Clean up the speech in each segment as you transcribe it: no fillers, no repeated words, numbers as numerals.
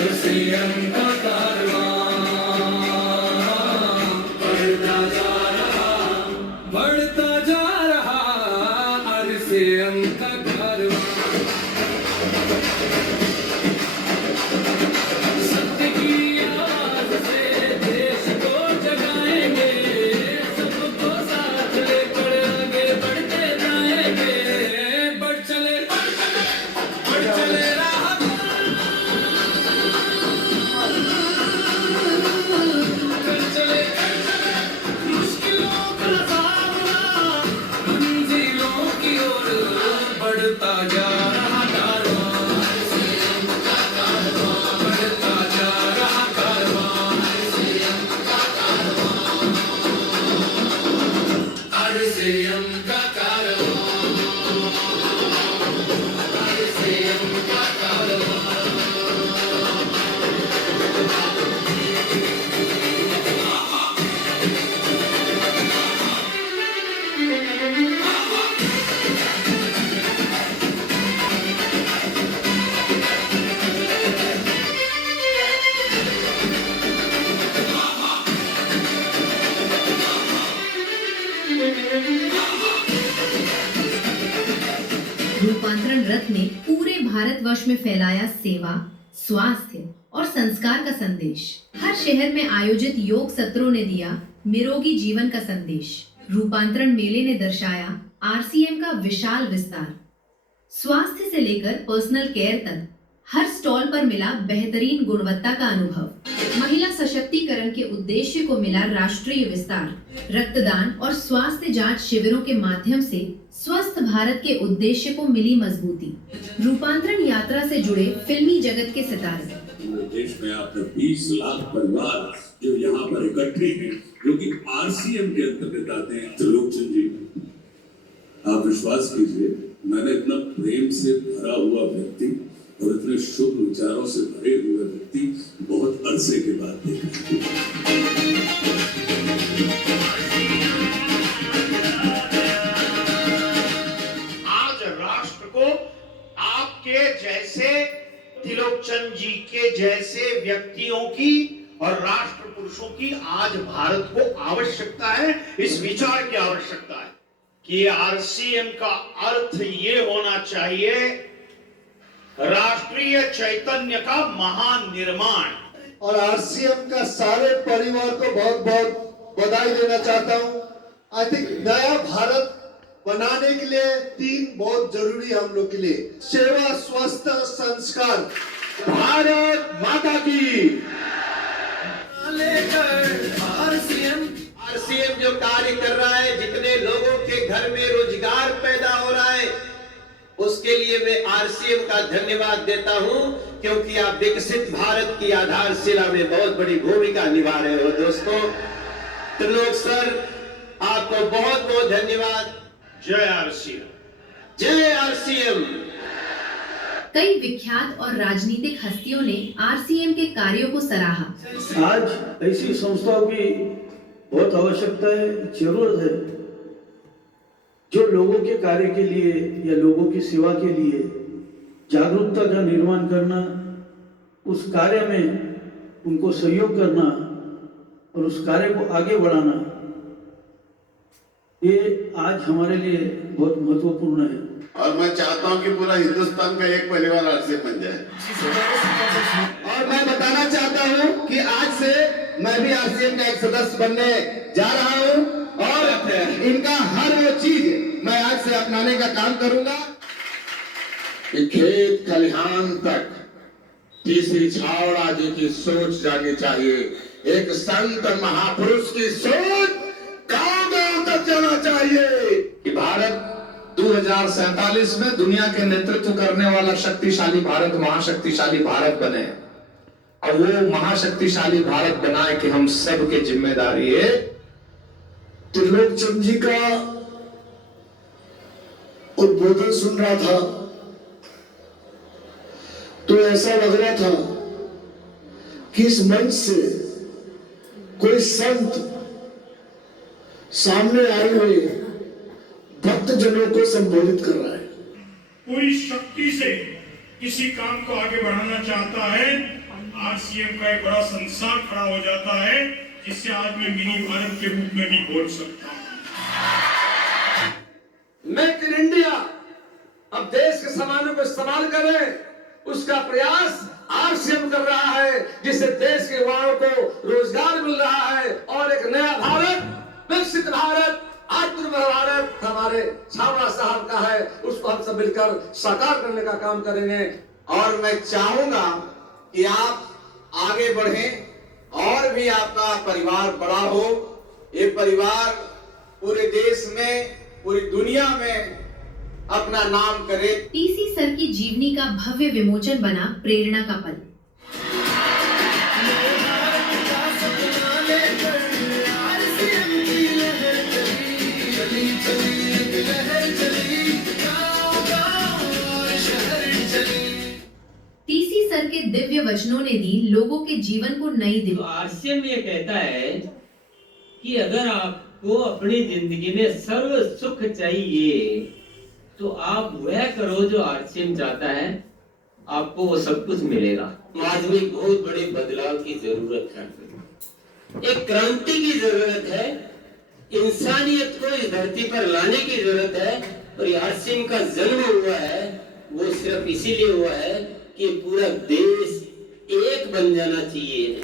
RCM का कारवां बढ़ता जा रहा आरसीएम का कारवां। सत्य की आवाज से देश को जगाएंगे, सबको साथ लेकर आगे बढ़ते जाएंगे। बढ़ चले राह कर चले मुश्किलों का सामना, मंजिलों की ओर बढ़ता जा रहा कारवां। बढ़ता जा रहा कारवां। आरसीएम का कारवां। आरसीएम का कारवां। रूपांतरण रथ ने पूरे भारतवर्ष में फैलाया सेवा, स्वास्थ्य और संस्कार का संदेश। हर शहर में आयोजित योग सत्रों ने दिया निरोगी जीवन का संदेश। रूपांतरण मेले ने दर्शाया आरसीएम का विशाल विस्तार। स्वास्थ्य से लेकर पर्सनल केयर तक हर स्टॉल पर मिला बेहतरीन गुणवत्ता का अनुभव। महिला सशक्तिकरण के उद्देश्य को मिला राष्ट्रीय विस्तार। रक्तदान और स्वास्थ्य जांच शिविरों के माध्यम से स्वस्थ भारत के उद्देश्य को मिली मजबूती। रूपांतरण यात्रा से जुड़े फिल्मी जगत के सितारे। पूरे देश में आपने 20 लाख परिवार जो यहाँ पर इकट्ठे हैं, जो कि आरसीएम के अंतर्गत आते हैं। त्रिलोकचंद जी, आप विश्वास कीजिए, मैंने इतना प्रेम से भरा हुआ व्यक्ति और इतने शुभ विचारों से भरे हुए व्यक्ति बहुत अरसे के बाद देखा। आज राष्ट्र को आपके जैसे त्रिलोकचंद जी के जैसे व्यक्तियों की और राष्ट्र पुरुषों की आज भारत को आवश्यकता है। इस विचार की आवश्यकता है कि आरसीएम का अर्थ ये होना चाहिए राष्ट्रीय चैतन्य का महान निर्माण। और आरसीएम का सारे परिवार को बहुत बहुत बधाई देना चाहता हूँ। आई थिंक नया भारत बनाने के लिए 3 बहुत जरूरी है हम लोग के लिए: सेवा, स्वास्थ्य, संस्कार। भारत माता की। आरसीएम जो कार्य कर रहा है, जितने लोगों के घर में रोजगार पैदा हो रहा है, उसके लिए मैं आरसीएम का धन्यवाद देता हूं, क्योंकि आप विकसित भारत की आधारशिला में बहुत बड़ी भूमिका निभा रहे हो। दोस्तों, त्रिलोक सर, आपको बहुत बहुत धन्यवाद। जय आरसीएम। जय आरसीएम। कई विख्यात और राजनीतिक हस्तियों ने आरसीएम के कार्यों को सराहा। आज ऐसी संस्थाओं की बहुत आवश्यकता है, जरूरत है, जो लोगों के कार्य के लिए या लोगों की सेवा के लिए जागरूकता का निर्माण करना, उस कार्य में उनको सहयोग करना और उस कार्य को आगे बढ़ाना, ये आज हमारे लिए बहुत महत्वपूर्ण है। और मैं चाहता हूं कि पूरा हिंदुस्तान का एक परिवार आरसीएम बन जाए। और मैं बताना चाहता हूँ कि आज से मैं भी आरसीएम का एक सदस्य बनने जा रहा हूँ और इनका हर वो चीज मैं आज से अपनाने का काम करूंगा। खेत खलिहान तक तीसरी छावड़ा जी की सोच जानी चाहिए। एक संत महापुरुष की सोच गांव-गांव तक जाना चाहिए कि भारत 2047 में दुनिया के नेतृत्व करने वाला शक्तिशाली भारत, महाशक्तिशाली भारत बने। और वो महाशक्तिशाली भारत बनाए कि हम सब की जिम्मेदारी है। त्रिलोकचंद जी का उद्बोधन सुन रहा था तो ऐसा लग रहा था कि इस मंच से कोई संत सामने आए हुए भक्तजनों को संबोधित कर रहा है। पूरी शक्ति से किसी काम को आगे बढ़ाना चाहता है, आरसीएम का एक बड़ा संसार खड़ा हो जाता है, जिससे आज मैं मिनी भारत के रूप में भी बोल सकता हूँ। मेक इन इंडिया अब देश के सामानों को इस्तेमाल करें, उसका प्रयास आरसीएम कर रहा है, जिससे देश के युवाओं को रोजगार मिल रहा है और एक नया भारत, विकसित भारत, आत्मनिर्भर भारत हमारे छावड़ा साहब का है, उसको हम सब मिलकर साकार करने का काम करेंगे। और मैं चाहूंगा कि आप आगे बढ़ें और भी आपका परिवार बड़ा हो, ये परिवार पूरे देश में, पूरी दुनिया में अपना नाम करे। टीसी सर की जीवनी का भव्य विमोचन बना प्रेरणा का पल। टीसी सर के दिव्य वचनों ने दी लोगों के जीवन को नई दिशा। तो आरसीएम ये कहता है कि अगर आपको अपनी जिंदगी में सर्व सुख चाहिए तो आप वह करो जो आरसीएम चाहता है, आपको वो सब कुछ मिलेगा। समाज में बहुत बड़े बदलाव की जरूरत है, एक क्रांति की जरूरत है, इंसानियत को इस धरती पर लाने की जरूरत है। और आरसीएम का जन्म हुआ है वो सिर्फ इसीलिए हुआ है कि पूरा देश एक बन जाना चाहिए,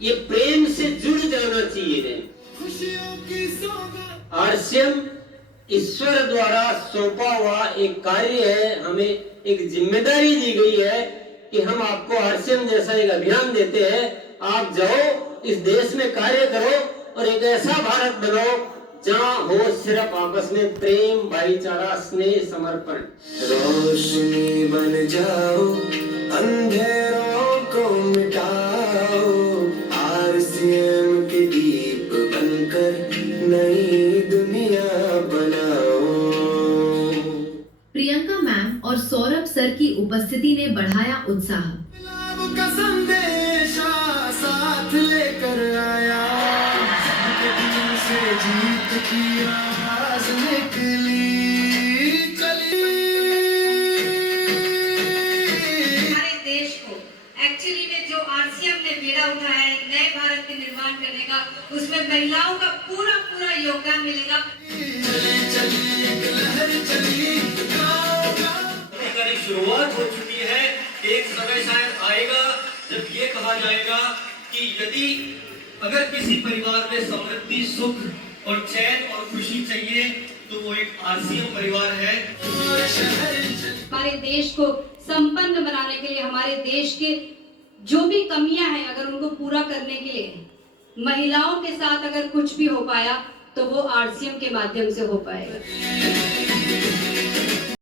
ये प्रेम से जुड़ जाना चाहिए। आरसीएम ईश्वर द्वारा सौंपा हुआ एक कार्य है, हमें एक जिम्मेदारी दी गई है कि हम आपको आरसीएम जैसा एक अभियान देते हैं, आप जाओ इस देश में कार्य करो और एक ऐसा भारत बनाओ जहाँ हो सिर्फ आपस में प्रेम, भाईचारा, स्नेह, समर्पण। रोशनी बन जाओ, अंधेरों को मिटाओ, आरसीएम के दीप बनकर नई दुनिया बनाओ। प्रियंका मैम और सौरभ सर की उपस्थिति ने बढ़ाया उत्साह। का संदेशा साथ लेकर आया, से जीत की आवाज निकली चली। हमारे देश को एक्चुअली में जो आरसीएम ने बेड़ा उठाया है नए भारत के निर्माण करने का, उसमें महिलाओं का पूरा पूरा योगदान मिलेगा। चली चली एक लहर चली, शुरुआत हो चुकी है। एक समय शायद आएगा जब ये कहा जाएगा कि यदि अगर किसी परिवार में समृद्धि, सुख और चैन और खुशी चाहिए तो वो एक आरसीएम परिवार है। हमारे देश को संपन्न बनाने के लिए, हमारे देश के जो भी कमियां हैं अगर उनको पूरा करने के लिए महिलाओं के साथ अगर कुछ भी हो पाया तो वो आरसीएम के माध्यम से हो पाएगा।